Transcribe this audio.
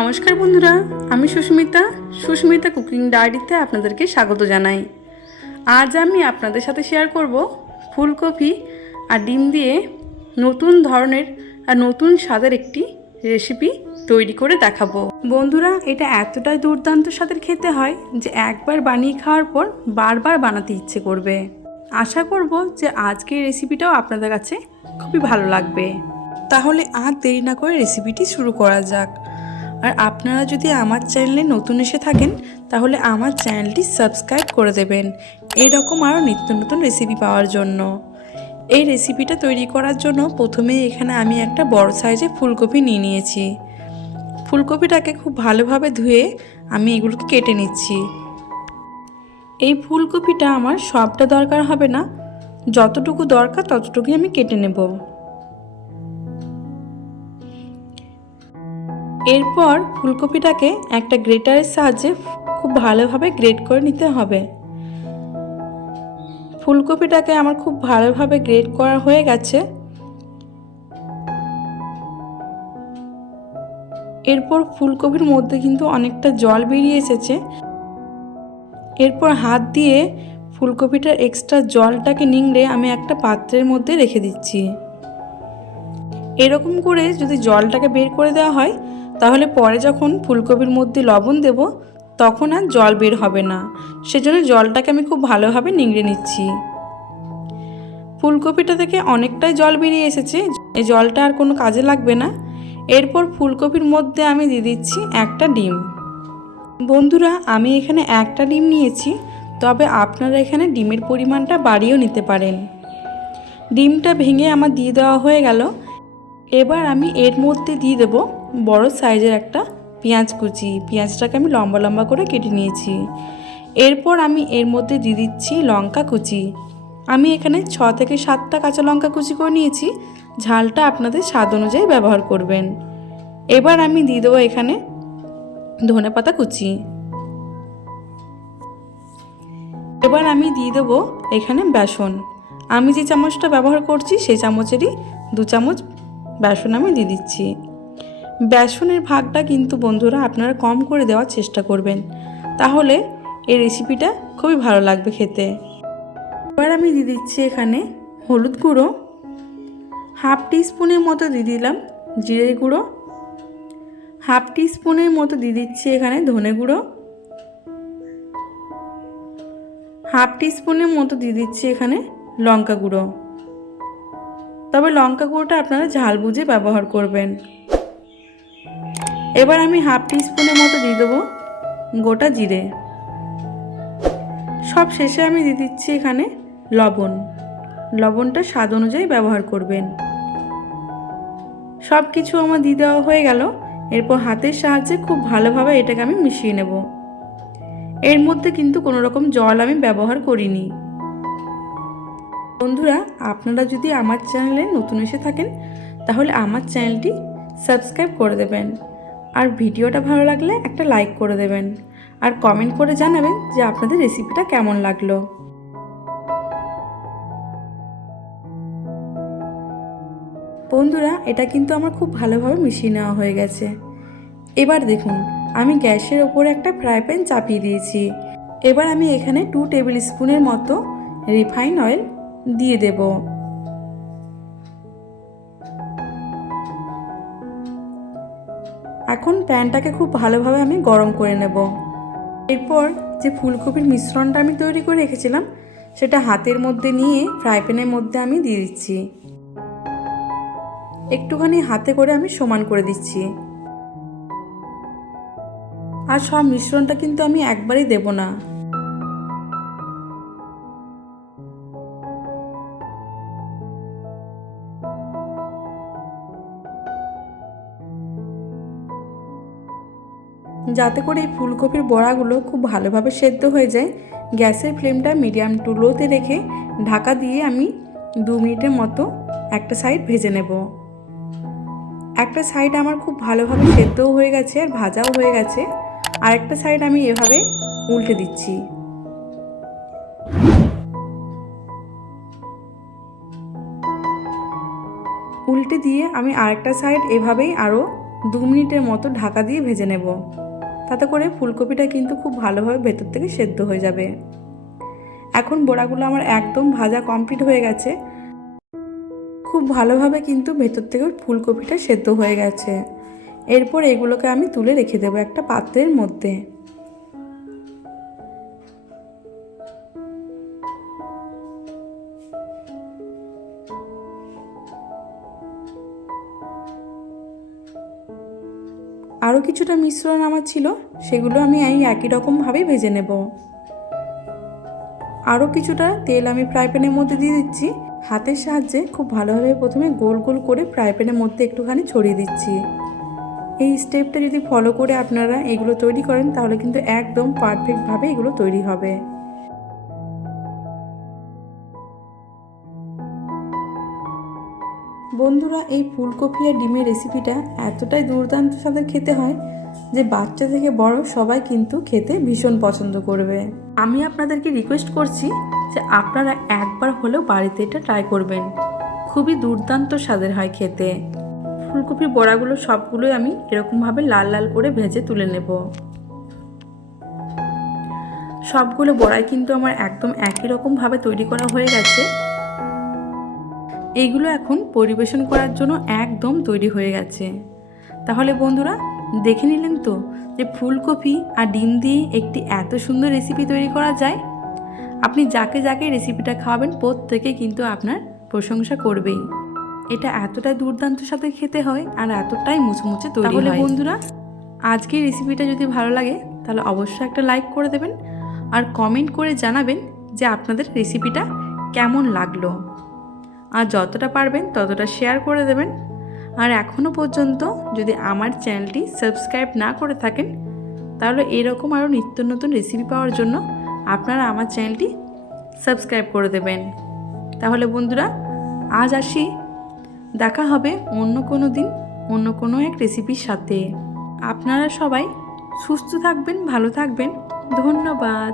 নমস্কার বন্ধুরা, আমি সুস্মিতা কুকিং ডায়েরিতে আপনাদেরকে স্বাগত জানাই। আজ আমি আপনাদের সাথে শেয়ার করব ফুলকপি আর ডিম দিয়ে নতুন ধরনের আর নতুন স্বাদের একটি রেসিপি তৈরি করে দেখাবো। বন্ধুরা, এটা এতটাই দুর্দান্ত স্বাদের খেতে হয় যে একবার বানিয়ে খাওয়ার পর বারবার বানাতে ইচ্ছে করবে। আশা করব যে আজকের রেসিপিটাও আপনাদের কাছে খুবই ভালো লাগবে। তাহলে আর দেরি না করে রেসিপিটি শুরু করা যাক। আর আপনারা যদি আমার চ্যানেলে নতুন এসে থাকেন তাহলে আমার চ্যানেলটি সাবস্ক্রাইব করে দেবেন এরকম আরও নিত্য নতুন রেসিপি পাওয়ার জন্য। এই রেসিপিটা তৈরি করার জন্য প্রথমে এখানে আমি একটা বড় সাইজের ফুলকপি নিয়ে নিয়েছি। ফুলকপিটাকে খুব ভালোভাবে ধুয়ে আমি এগুলোকে কেটে নিচ্ছি। এই ফুলকপিটা আমার সবটা দরকার হবে না, যতটুকু দরকার ততটুকুই আমি কেটে নেব। এরপর ফুলকপিটাকে একটা গ্রেটারের সাহায্যে খুব ভালোভাবে গ্রেট করে নিতে হবে। ফুলকপিটাকে আমার খুব ভালোভাবে গ্রেট করা হয়ে গেছে। এরপর ফুলকপির মধ্যে কিন্তু অনেকটা জল বেরিয়ে এসেছে। এরপর হাত দিয়ে ফুলকপিটার এক্সট্রা জলটাকে নিংড়ে আমি একটা পাত্রের মধ্যে রেখে দিচ্ছি। এরকম করে যদি জলটাকে বের করে দেওয়া হয় তাহলে পরে যখন ফুলকপির মধ্যে লবণ দেব তখন আর জল বের হবে না, সেজন্য জলটাকে আমি খুব ভালোভাবে নিংড়ে নিচ্ছি। ফুলকপিটা থেকে অনেকটাই জল বেরিয়ে এসেছে, এই জলটা আর কোনো কাজে লাগবে না। এরপর ফুলকপির মধ্যে আমি দিয়ে দিচ্ছি একটা ডিম। বন্ধুরা, আমি এখানে একটা ডিম নিয়েছি, তবে আপনারা এখানে ডিমের পরিমাণটা বাড়িয়েও নিতে পারেন। ডিমটা ভেঙে আমার দিয়ে দেওয়া হয়ে গেল। এবার আমি এর মধ্যে দিয়ে দেব বড় সাইজের একটা পেঁয়াজ কুচি। পেঁয়াজটাকে আমি লম্বা লম্বা করে কেটে নিয়েছি। এরপর আমি এর মধ্যে দিয়ে দিচ্ছি লঙ্কা কুচি। আমি এখানে 6 থেকে 7টা কাঁচা লঙ্কা কুচি করে নিয়েছি। ঝালটা আপনাদের স্বাদ অনুযায়ী ব্যবহার করবেন। এবার আমি দিয়ে দেবো এখানে ধনেপাতা কুচি। এবার আমি দিয়ে দেবো এখানে বেসন। আমি যে চামচটা ব্যবহার করছি সেই চামচেরই 2 চামচ বেসন আমি দিয়ে দিচ্ছি। বেসনের ভাগটা কিন্তু বন্ধুরা আপনারা কম করে দেওয়ার চেষ্টা করবেন, তাহলে এই রেসিপিটা খুবই ভালো লাগবে খেতে। এবার আমি দিয়ে দিচ্ছি এখানে হলুদ গুঁড়ো, হাফ টিস্পুনের মতো দিয়ে দিলাম জিরে গুঁড়ো, হাফ টিস্পুনের মতো দিয়ে দিচ্ছি এখানে ধনে গুঁড়ো, হাফ টিস্পুনের মতো দিয়ে দিচ্ছি এখানে লঙ্কা গুঁড়ো। তবে লঙ্কা গুঁড়োটা আপনারা ঝাল বুঝে ব্যবহার করবেন। এবার আমি হাফ টিস্পুনের মতো দিয়ে দেবো গোটা জিরে। সব শেষে আমি দিয়ে দিচ্ছি এখানে লবণ। লবণটা স্বাদ অনুযায়ী ব্যবহার করবেন। সব কিছু আমার দিয়ে দেওয়া হয়ে গেল। এরপর হাতের সাহায্যে খুব ভালোভাবে এটাকে আমি মিশিয়ে নেব। এর মধ্যে কিন্তু কোনো রকম জল আমি ব্যবহার করিনি। বন্ধুরা, আপনারা যদি আমার চ্যানেলে নতুন এসে থাকেন তাহলে আমার চ্যানেলটি সাবস্ক্রাইব করে দেবেন, আর ভিডিওটা ভালো লাগলে একটা লাইক করে দেবেন, আর কমেন্ট করে জানাবেন যে আপনাদের রেসিপিটা কেমন লাগলো। বন্ধুরা, এটা কিন্তু আমার খুব ভালোভাবে মিশিয়ে নেওয়া হয়ে গেছে। এবার দেখুন, আমি গ্যাসের ওপরে একটা ফ্রাই প্যান চাপিয়ে দিয়েছি। এবার আমি এখানে 2 টেবিল স্পুনের মতো রিফাইন অয়েল দিয়ে দেব। এখন প্যানটাকে খুব ভালোভাবে আমি গরম করে নেব। এরপর যে ফুলকপির মিশ্রণটা আমি তৈরি করে রেখেছিলাম সেটা হাতের মধ্যে নিয়ে ফ্রাই প্যানের মধ্যে আমি দিয়ে দিচ্ছি। একটুখানি হাতে করে আমি সমান করে দিচ্ছি। আর সব মিশ্রণটা কিন্তু আমি একবারেই দেব না। যাতে করে এই ফুলকপির বড়াগুলো খুব ভালোভাবে সেদ্ধ হয়ে যায়, গ্যাসের ফ্লেমটা মিডিয়াম টু লোতে রেখে ঢাকা দিয়ে আমি 2 মিনিটের মতো একটা সাইড ভেজে নেব। একটা সাইড আমার খুব ভালোভাবে সেদ্ধও হয়ে গেছে আর ভাজাও হয়ে গেছে। আর একটা সাইড আমি এভাবে উল্টে দিচ্ছি। উল্টে দিয়ে আমি আরেকটা সাইড এভাবেই আরও 2 মিনিটের মতো ঢাকা দিয়ে ভেজে নেব। তাতে করে ফুলকপিটা কিন্তু খুব ভালোভাবে ভেতর থেকে সেদ্ধ হয়ে যাবে। এখন বড়াগুলো আমার একদম ভাজা কমপ্লিট হয়ে গেছে। খুব ভালোভাবে কিন্তু ভেতর থেকে ফুলকপিটা সেদ্ধ হয়ে গেছে। এরপর এগুলোকে আমি তুলে রেখে দেবো একটা পাত্রের মধ্যে। আরও কিছুটা মিশ্রণ আমার ছিল, সেগুলো আমি এই একই রকমভাবেই ভেজে নেব। আরও কিছুটা তেল আমি ফ্রাই প্যানের মধ্যে দিয়ে দিচ্ছি। হাতের সাহায্যে খুব ভালোভাবে প্রথমে গোল গোল করে ফ্রাই প্যানের মধ্যে একটুখানি ছড়িয়ে দিচ্ছি। এই স্টেপটা যদি ফলো করে আপনারা এগুলো তৈরি করেন তাহলে কিন্তু একদম পারফেক্টভাবে এগুলো তৈরি হবে। বন্ধুরা, এই ফুলকপি আর ডিমের রেসিপিটা এতটাই দুর্দান্ত স্বাদের খেতে হয় যে বাচ্চা থেকে বড় সবাই কিন্তু খেতে ভীষণ পছন্দ করবে। আমি আপনাদেরকে রিকোয়েস্ট করছি যে আপনারা একবার হলেও বাড়িতে এটা ট্রাই করবেন। খুবই দুর্দান্ত স্বাদের হয় খেতে। ফুলকপির বড়াগুলো সবগুলোই আমি এরকমভাবে লাল লাল করে ভেজে তুলে নেব। সবগুলো বড়াই কিন্তু আমার একদম একই রকমভাবে তৈরি করা হয়ে গেছে। এইগুলো এখন পরিবেশন করার জন্য একদম তৈরি হয়ে গেছে। তাহলে বন্ধুরা, দেখে নিলেন তো যে ফুলকপি আর ডিম দিয়ে একটি এত সুন্দর রেসিপি তৈরি করা যায়। আপনি যাকে যাকে রেসিপিটা খাওয়াবেন প্রত্যেকে কিন্তু আপনার প্রশংসা করবেই। এটা এতটাই দুর্দান্ত সাথে খেতে হয় আর এতটাই মুচমুচে তৈরি হয়। তাহলে বন্ধুরা, আজকের রেসিপিটা যদি ভালো লাগে তাহলে অবশ্যই একটা লাইক করে দেবেন আর কমেন্ট করে জানাবেন যে আপনাদের রেসিপিটা কেমন লাগলো। আর যতটা পারবেন ততটা শেয়ার করে দেবেন। আর এখনও পর্যন্ত যদি আমার চ্যানেলটি সাবস্ক্রাইব না করে থাকেন তাহলে এরকম আরও নিত্য নতুন রেসিপি পাওয়ার জন্য আপনারা আমার চ্যানেলটি সাবস্ক্রাইব করে দেবেন। তাহলে বন্ধুরা, আজ আসি, দেখা হবে অন্য কোনো দিন অন্য কোনো এক রেসিপির সাথে। আপনারা সবাই সুস্থ থাকবেন, ভালো থাকবেন। ধন্যবাদ।